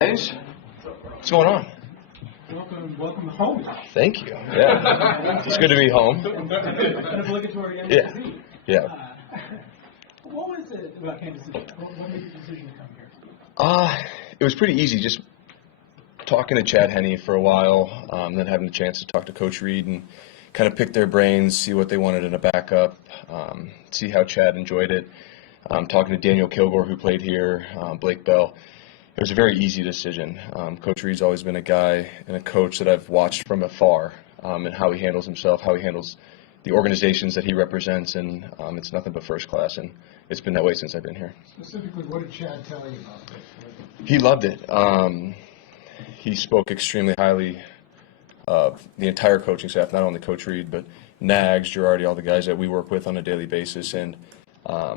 Guys, what's going on? Welcome home. Thank you. Yeah, it's good to be home. An obligatory Yeah, MVP. yeah. What was it about Kansas City? What made the decision to come here? It was pretty easy. Just talking to Chad Henne for a while, then having the chance to talk to Coach Reed and kind of pick their brains, see what they wanted in a backup, see how Chad enjoyed it. Talking to Daniel Kilgore, who played here, Blake Bell. It was a very easy decision. Coach Reed's always been a guy and a coach that I've watched from afar, and how he handles himself, how he handles the organizations that he represents, and it's nothing but first class, and it's been that way since I've been here. Specifically, what did Chad tell you about this? He loved it. He spoke extremely highly of the entire coaching staff, not only Coach Reed, but Nags, Girardi, all the guys that we work with on a daily basis, and I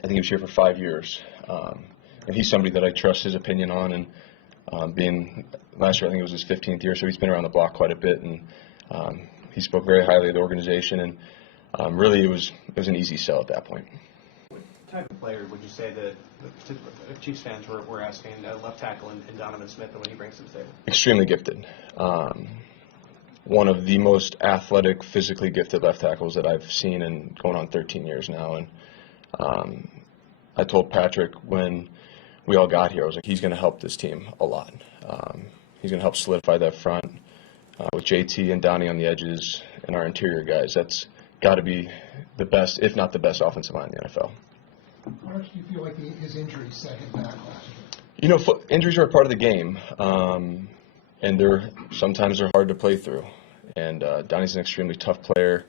think he was here for 5 years. And he's somebody that I trust his opinion on, and being last year I think it was his 15th year, so he's been around the block quite a bit, and he spoke very highly of the organization, and really it was an easy sell at that point. What type of player would you say that Chiefs fans were asking left tackle in Donovan Smith and what he brings to the table? Extremely gifted. One of the most athletic, physically gifted left tackles that I've seen in going on 13 years now, and I told Patrick when we all got here, I was like, he's going to help this team a lot. He's going to help solidify that front with JT and Donnie on the edges and our interior guys. That's got to be the best, if not the best, offensive line in the NFL. How much do you feel like his injuries set him back last year? You know, injuries are a part of the game, and sometimes they're hard to play through. And Donnie's an extremely tough player.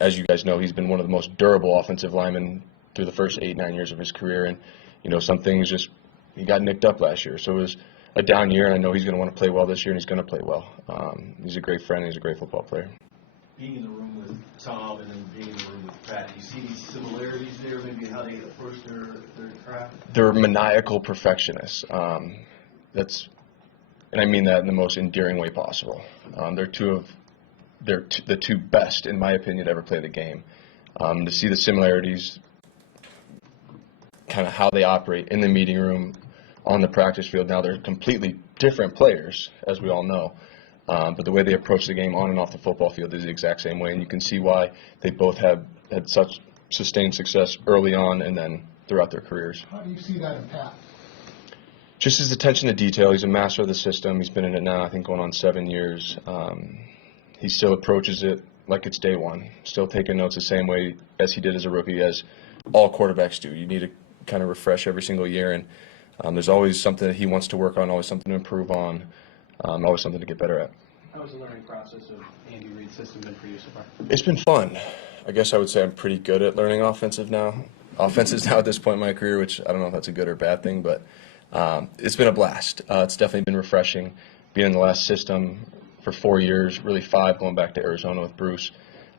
As you guys know, he's been one of the most durable offensive linemen through the first 8-9 years of his career, and you know, some things he got nicked up last year, so it was a down year, and I know he's going to want to play well this year, and he's going to play well. He's a great friend, he's a great football player. Being in the room with Tom and then being in the room with Pat, do you see these similarities there, maybe in how they approach their craft? They're maniacal perfectionists. And I mean that in the most endearing way possible. They're the two best, in my opinion, to ever play the game. To see the similarities, kind of how they operate in the meeting room, on the practice field. Now they're completely different players, as we all know, but the way they approach the game on and off the football field is the exact same way, and you can see why they both had such sustained success early on and then throughout their careers. How do you see that in Pat? Just his attention to detail. He's a master of the system. He's been in it now, I think, going on 7 years. He still approaches it like it's day one, still taking notes the same way as he did as a rookie, as all quarterbacks do. You need to kind of refresh every single year, and there's always something that he wants to work on, always something to improve on, always something to get better at. How has the learning process of Andy Reid's system been for you so far? It's been fun. I guess I would say I'm pretty good at learning offenses now at this point in my career, which I don't know if that's a good or bad thing, but it's been a blast. It's definitely been refreshing being in the last system for 4 years, really 5 going back to Arizona with Bruce.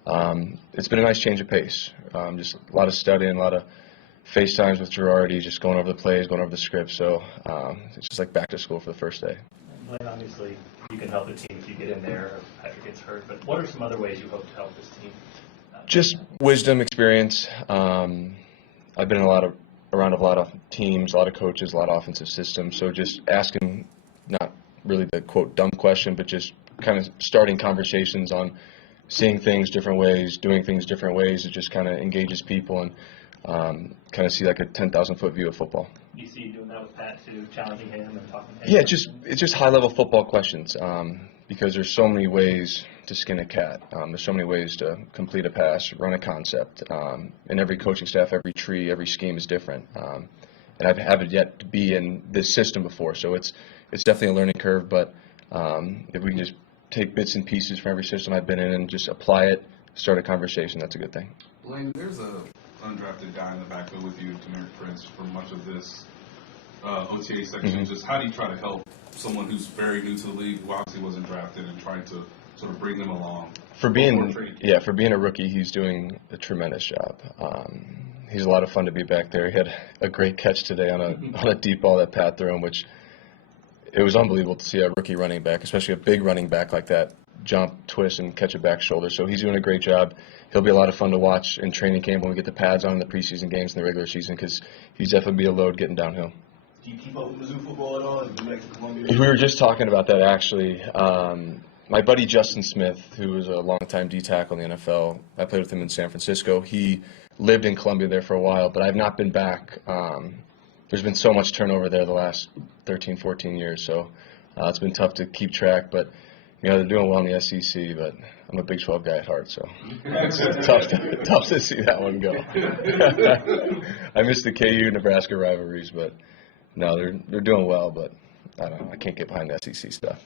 It's been a nice change of pace. Just a lot of studying, a lot of FaceTimes with Girardi, just going over the plays, going over the script. So it's just like back to school for the first day. Blaine, obviously, you can help the team if you get in there or Patrick gets hurt, but what are some other ways you hope to help this team? Just wisdom, experience. I've been around a lot of teams, a lot of coaches, a lot of offensive systems. So just asking, not really the quote dumb question, but just kind of starting conversations on seeing things different ways, doing things different ways. It just kind of engages people and kind of see like a 10,000-foot view of football. You see you doing that with Pat too, challenging him and talking to him? Yeah, it's just high-level football questions because there's so many ways to skin a cat. There's so many ways to complete a pass, run a concept, and every coaching staff, every tree, every scheme is different. And I haven't yet to be in this system before, so it's definitely a learning curve. But if we can just take bits and pieces from every system I've been in and just apply it, start a conversation, that's a good thing. Blaine, there's a undrafted guy in the backfield with you, Tamir Prince, for much of this OTA section. Mm-hmm. Just how do you try to help someone who's very new to the league, who obviously wasn't drafted, and trying to sort of bring them along? For being a rookie, he's doing a tremendous job. He's a lot of fun to be back there. He had a great catch today on a deep ball that Pat threw him, which it was unbelievable to see a rookie running back, especially a big running back like that, jump, twist, and catch a back shoulder. So he's doing a great job. He'll be a lot of fun to watch in training camp when we get the pads on in the preseason games and the regular season, because he's definitely be a load getting downhill. Do you keep up with Mizzou football at all? Do you like the Columbia? We were just talking about that actually. My buddy Justin Smith, who was a longtime D tackle in the NFL, I played with him in San Francisco. He lived in Columbia there for a while, but I've not been back. There's been so much turnover there the last 13, 14 years, so it's been tough to keep track. But you know, they're doing well in the SEC, but I'm a Big 12 guy at heart, so it's tough to see that one go. I miss the KU-Nebraska rivalries, but no, they're doing well, but I don't know. I can't get behind the SEC stuff.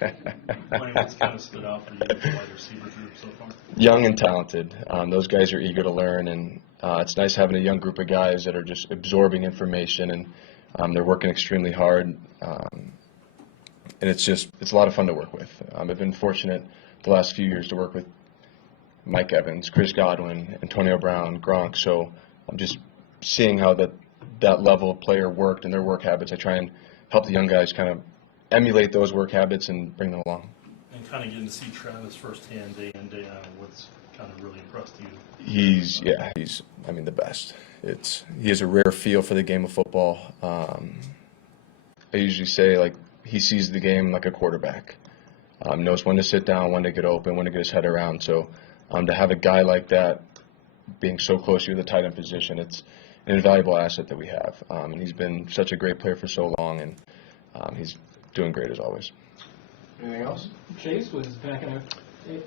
What's kind of stood out for you with the wide receiver group so far? Young and talented. Those guys are eager to learn, and it's nice having a young group of guys that are just absorbing information, and they're working extremely hard. And it's a lot of fun to work with. I've been fortunate the last few years to work with Mike Evans, Chris Godwin, Antonio Brown, Gronk. So I'm just seeing how that level of player worked and their work habits. I try and help the young guys kind of emulate those work habits and bring them along. And kind of getting to see Travis firsthand, day in, day out, what's kind of really impressed you? He's the best. He has a rare feel for the game of football. I usually say, like, he sees the game like a quarterback. Knows when to sit down, when to get open, when to get his head around. So to have a guy like that being so close to you, the tight end position, it's an invaluable asset that we have. And he's been such a great player for so long, and he's doing great as always. Anything else? Chase was back in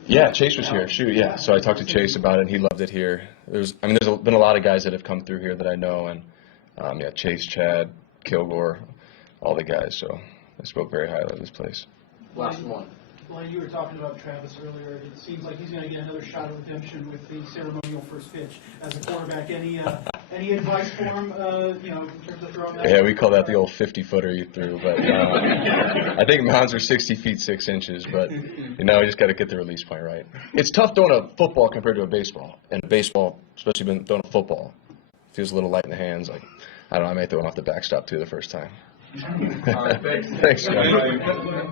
Yeah, Chase was here. Shoot, yeah. So I talked to Chase about it, and he loved it here. There's been a lot of guys that have come through here that I know, and Chase, Chad, Kilgore, all the guys. So I spoke very highly of this place. Last one. Blaine, you were talking about Travis earlier. It seems like he's going to get another shot of redemption with the ceremonial first pitch as a quarterback. Any advice for him, in terms of throwing that? Yeah, we call that the old 50-footer you threw. But I think mounds are 60 feet 6 inches. But you just got to get the release point right. It's tough throwing a football compared to a baseball, and baseball, especially when throwing a football, feels a little light in the hands. Like I don't know, I may throw it off the backstop too the first time. All right, thanks. Thanks, guys.